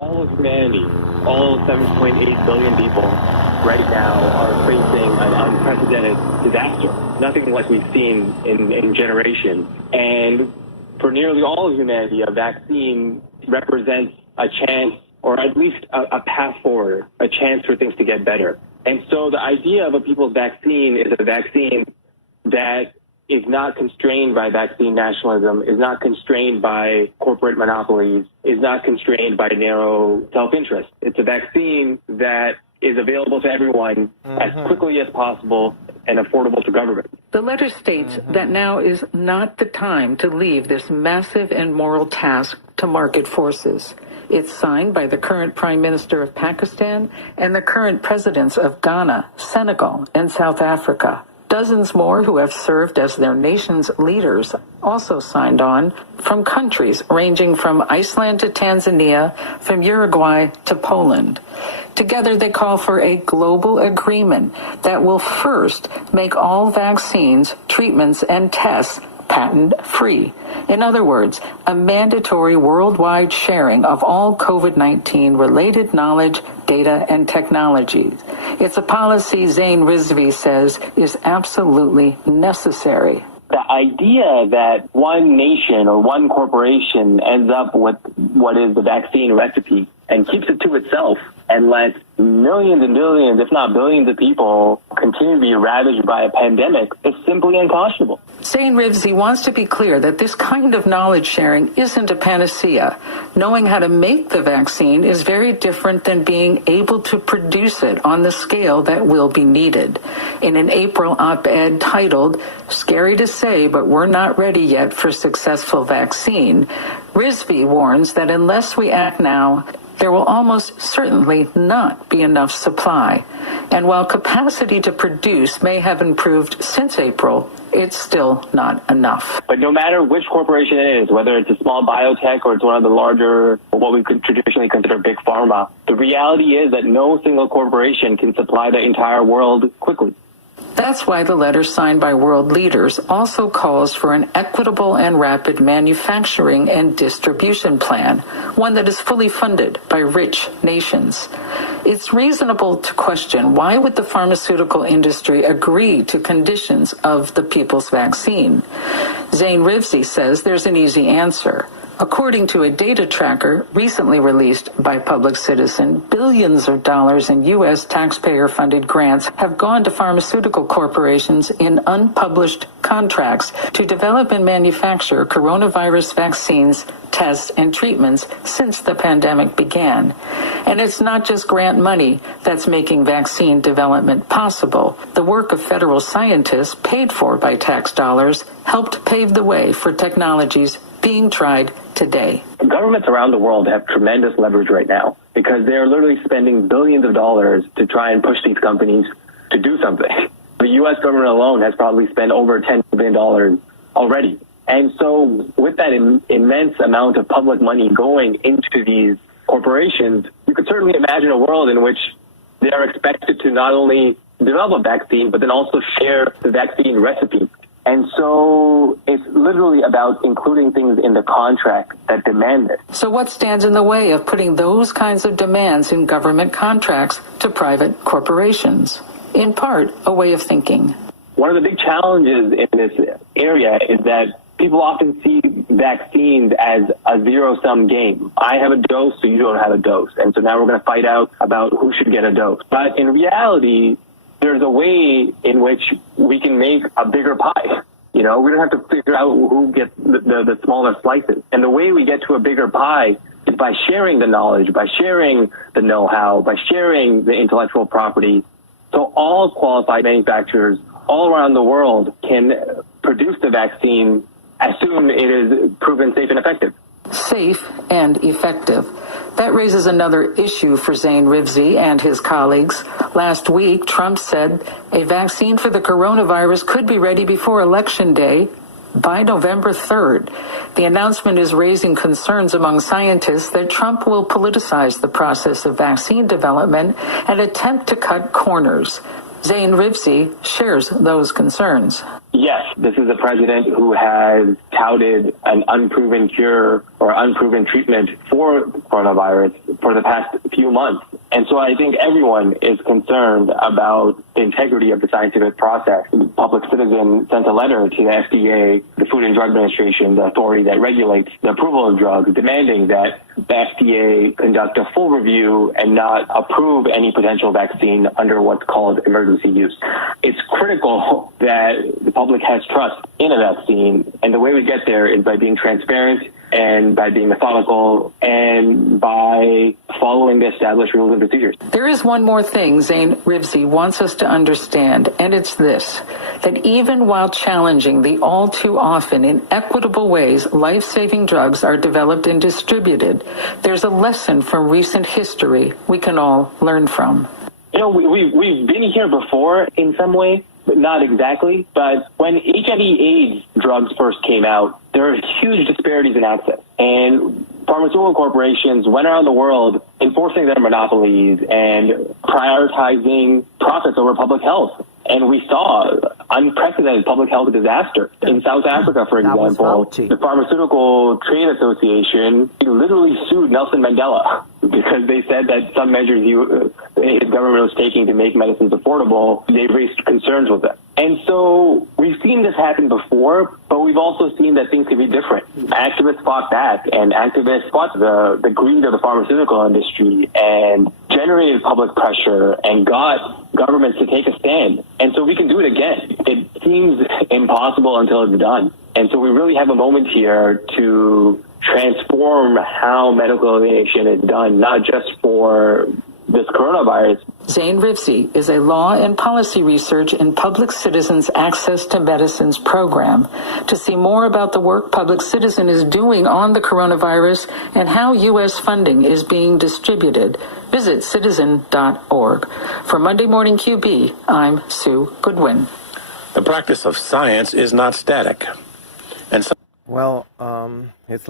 All of humanity, all 7.8 billion people right now are facing an unprecedented disaster, nothing like we've seen in generations. And for nearly all of humanity, a vaccine represents a chance, or at least a path forward, a chance for things to get better. And so the idea of a people's vaccine is a vaccine that is not constrained by vaccine nationalism, is not constrained by corporate monopolies, is not constrained by narrow self-interest. It's a vaccine that is available to everyone as quickly as possible and affordable to government. The letter states that now is not the time to leave this massive and moral task to market forces. It's signed by the current Prime Minister of Pakistan and the current presidents of Ghana, Senegal, and South Africa. Dozens more who have served as their nation's leaders also signed on from countries ranging from Iceland to Tanzania, from Uruguay to Poland. Together, they call for a global agreement that will first make all vaccines, treatments, and tests patent-free. In other words, a mandatory worldwide sharing of all COVID-19 related knowledge, data, and technologies. It's a policy Zain Rizvi says is absolutely necessary. The idea that one nation or one corporation ends up with what is the vaccine recipe and keeps it to itself and lets millions and millions, if not billions of people continue to be ravaged by a pandemic is simply unconscionable. Zain Rizvi wants to be clear that this kind of knowledge sharing isn't a panacea. Knowing how to make the vaccine is very different than being able to produce it on the scale that will be needed. In an April op-ed titled, "Scary to Say, but We're Not Ready Yet for Successful Vaccine," Rizvi warns that unless we act now, there will almost certainly not be enough supply. And while capacity to produce may have improved since April, it's still not enough. But no matter which corporation it is, whether it's a small biotech or it's one of the larger, what we could traditionally consider big pharma, the reality is that no single corporation can supply the entire world quickly. That's why the letter signed by world leaders also calls for an equitable and rapid manufacturing and distribution plan, one that is fully funded by rich nations. It's reasonable to question, why would the pharmaceutical industry agree to conditions of the people's vaccine? Zain Rizvi says there's an easy answer. According to a data tracker recently released by Public Citizen, billions of dollars in U.S. taxpayer-funded grants have gone to pharmaceutical corporations in unpublished contracts to develop and manufacture coronavirus vaccines, tests, and treatments since the pandemic began. And it's not just grant money that's making vaccine development possible. The work of federal scientists, paid for by tax dollars, helped pave the way for technologies being tried today. Governments around the world have tremendous leverage right now because they're literally spending billions of dollars to try and push these companies to do something. The U.S. government alone has probably spent over $10 billion already. And so with that immense amount of public money going into these corporations, you could certainly imagine a world in which they are expected to not only develop a vaccine, but then also share the vaccine recipe. And so it's literally about including things in the contract that demand it. So what stands in the way of putting those kinds of demands in government contracts to private corporations? In part, a way of thinking. One of the big challenges in this area is that people often see vaccines as a zero-sum game. I have a dose, so you don't have a dose. And so now we're going to fight out about who should get a dose. But in reality, there's a way in which we can make a bigger pie. You know, we don't have to figure out who gets the smaller slices. And the way we get to a bigger pie is by sharing the knowledge, by sharing the know-how, by sharing the intellectual property. So all qualified manufacturers all around the world can produce the vaccine as soon as it is proven safe and effective. Safe and effective. That raises another issue for Zain Rizvi and his colleagues. Last week, Trump said a vaccine for the coronavirus could be ready before Election Day by November 3rd. The announcement is raising concerns among scientists that Trump will politicize the process of vaccine development and attempt to cut corners. Zain Rizvi shares those concerns. Yes, This is a president who has touted an unproven cure or unproven treatment for coronavirus for the past few months. And so I think everyone is concerned about the integrity of the scientific process. Public Citizen sent a letter to the FDA, the Food and Drug Administration, the authority that regulates the approval of drugs, demanding that the FDA conduct a full review and not approve any potential vaccine under what's called emergency use. It's critical that the public has trust in a vaccine, and the way we get there is by being transparent and by being methodical and by following the established rules and procedures. There is one more thing Zain Rivzi wants us to understand, and it's this, that even while challenging the all too often inequitable ways life-saving drugs are developed and distributed, there's a lesson from recent history we can all learn from. You know, we've been here before in some way, but not exactly. But when HIV/AIDS drugs first came out, there were huge disparities in access. And pharmaceutical corporations went around the world enforcing their monopolies and prioritizing profits over public health. And we saw unprecedented public health disaster. In South Africa, for example, the Pharmaceutical Trade Association literally sued Nelson Mandela because they said that some measures his government was taking to make medicines affordable, they raised concerns with them. And so we've seen this happen before, but we've also seen that things can be different. Activists fought back, and activists fought the greed of the pharmaceutical industry and generated public pressure and got governments to take a stand. And so we can do it again. It seems impossible until it's done. And so we really have a moment here to transform how medical aviation is done, not just for this coronavirus. Zain Rivzi is a law and policy research in Public Citizen's Access to Medicines program. To see more about the work Public Citizen is doing on the coronavirus and how U.S. funding is being distributed, visit citizen.org. For Monday Morning QB, I'm Sue Goodwin. The practice of science is not static. And so it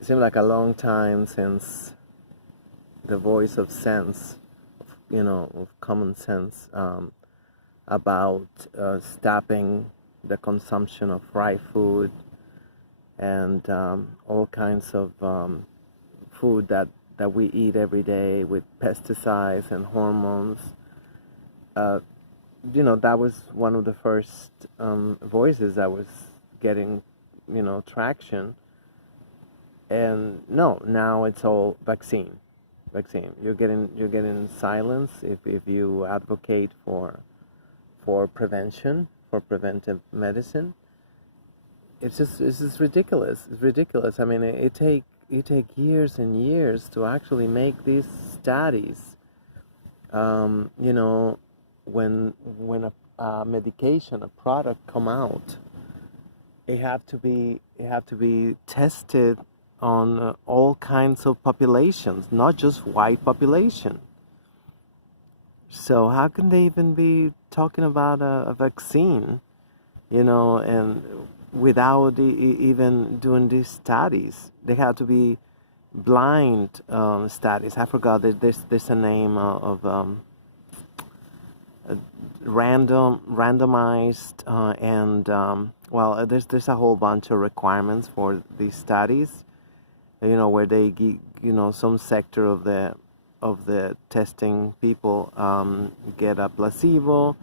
seems like a long time since the voice of sense, of common sense, about stopping the consumption of fried food and all kinds of food that we eat every day with pesticides and hormones. That was one of the first voices that was getting, traction. And now it's all vaccine. You're getting silence if you advocate for prevention, for preventive medicine. It's just ridiculous. It's ridiculous. I mean, it take years and years to actually make these studies. When a medication, a product come out, it have to be tested on all kinds of populations, not just white population. So how can they even be talking about a vaccine, and without even doing these studies? They have to be blind studies. I forgot that there's a name of randomized there's a whole bunch of requirements for these studies. Where they some sector of the testing people get a placebo,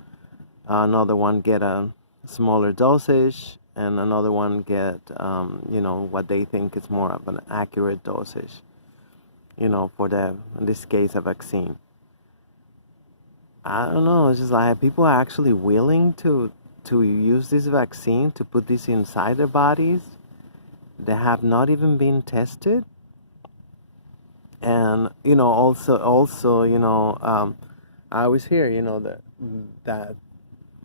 another one get a smaller dosage, and another one get what they think is more of an accurate dosage, for in this case a vaccine. I don't know, it's just like people are actually willing to use this vaccine, to put this inside their bodies. They have not even been tested. And also I always hear that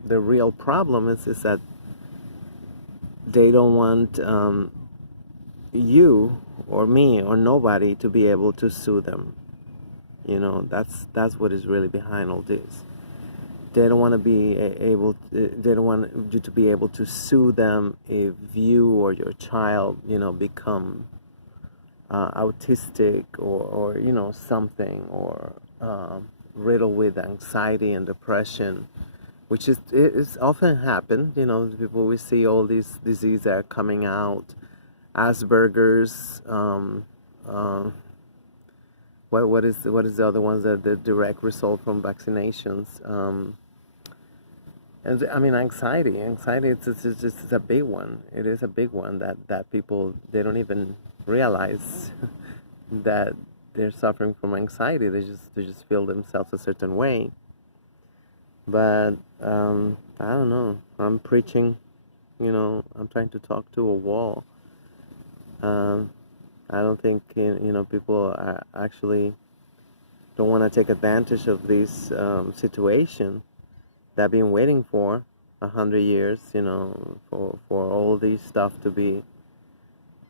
the real problem is that they don't want you or me or nobody to be able to sue them. That's what is really behind all this. They don't want to be able. They don't want you to be able to sue them if you or your child, become autistic or something, or riddled with anxiety and depression, which is often happened. You know, people, we see all these diseases that are coming out, Asperger's. What is the other ones that the direct result from vaccinations? And I mean, anxiety. It's a big one. It is a big one that people, they don't even realize that they're suffering from anxiety. They just feel themselves a certain way. But I don't know. I'm preaching. You know, I'm trying to talk to a wall. I don't think, you know, people are actually don't want to take advantage of this situation that I've been waiting for 100 years, you know, for all this stuff to be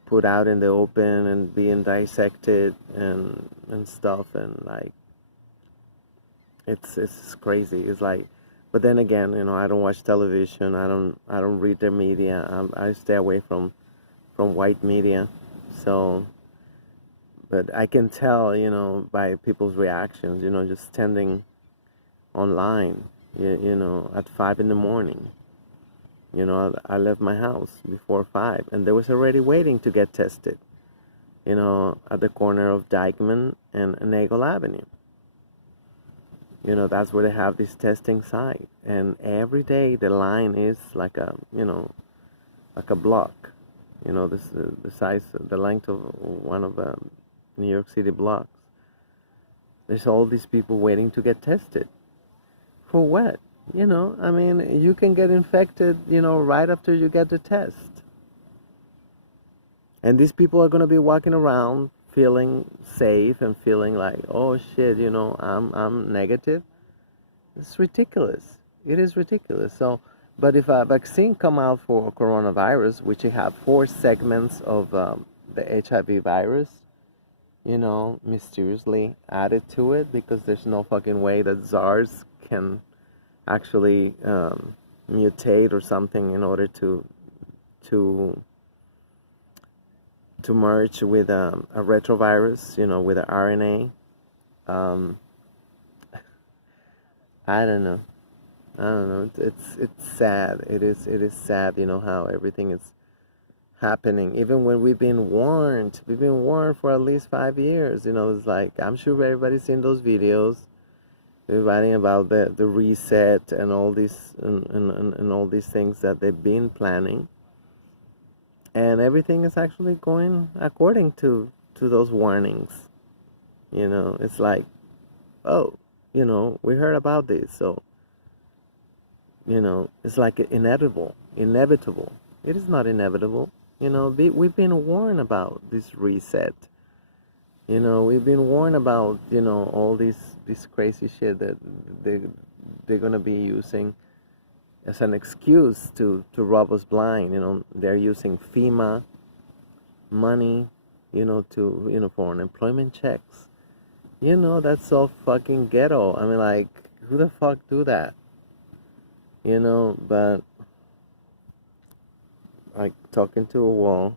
put out in the open and being dissected and stuff, and like it's crazy. It's like, but then again, you know, I don't watch television. I don't read the media. I stay away from white media. So, but I can tell, you know, by people's reactions, you know, just standing online, you know, at 5 in the morning. You know, I left my house before 5, and they was already waiting to get tested, you know, at the corner of Dykeman and Nagel Avenue. You know, that's where they have this testing site. And every day the line is like a, you know, like a block. You know, this the size, the length of one of the New York City blocks. There's all these people waiting to get tested. For what? You know, I mean, you can get infected, you know, right after you get the test. And these people are going to be walking around feeling safe and feeling like, oh shit, you know, I'm negative. It's ridiculous. It is ridiculous. So, but if a vaccine come out for coronavirus, which you have 4 segments of the HIV virus, you know, mysteriously added to it, because there's no fucking way that SARS can actually mutate or something in order to merge with a retrovirus, you know, with an RNA. I don't know. I don't know. It's sad. It is sad. You know how everything is happening. Even when we've been warned for at least 5 years. You know, it's like, I'm sure everybody's seen those videos, writing about the reset and all these and all these things that they've been planning. And everything is actually going according to those warnings. You know, it's like, oh, you know, we heard about this, so, you know, it's like inevitable. It is not inevitable. You know, we've been warned about this reset. You know, we've been warned about, you know, all this crazy shit that they're gonna be using as an excuse to rob us blind. You know, they're using FEMA money, you know, for unemployment checks. You know, that's so fucking ghetto. I mean, like, who the fuck do that? You know, but like talking to a wall.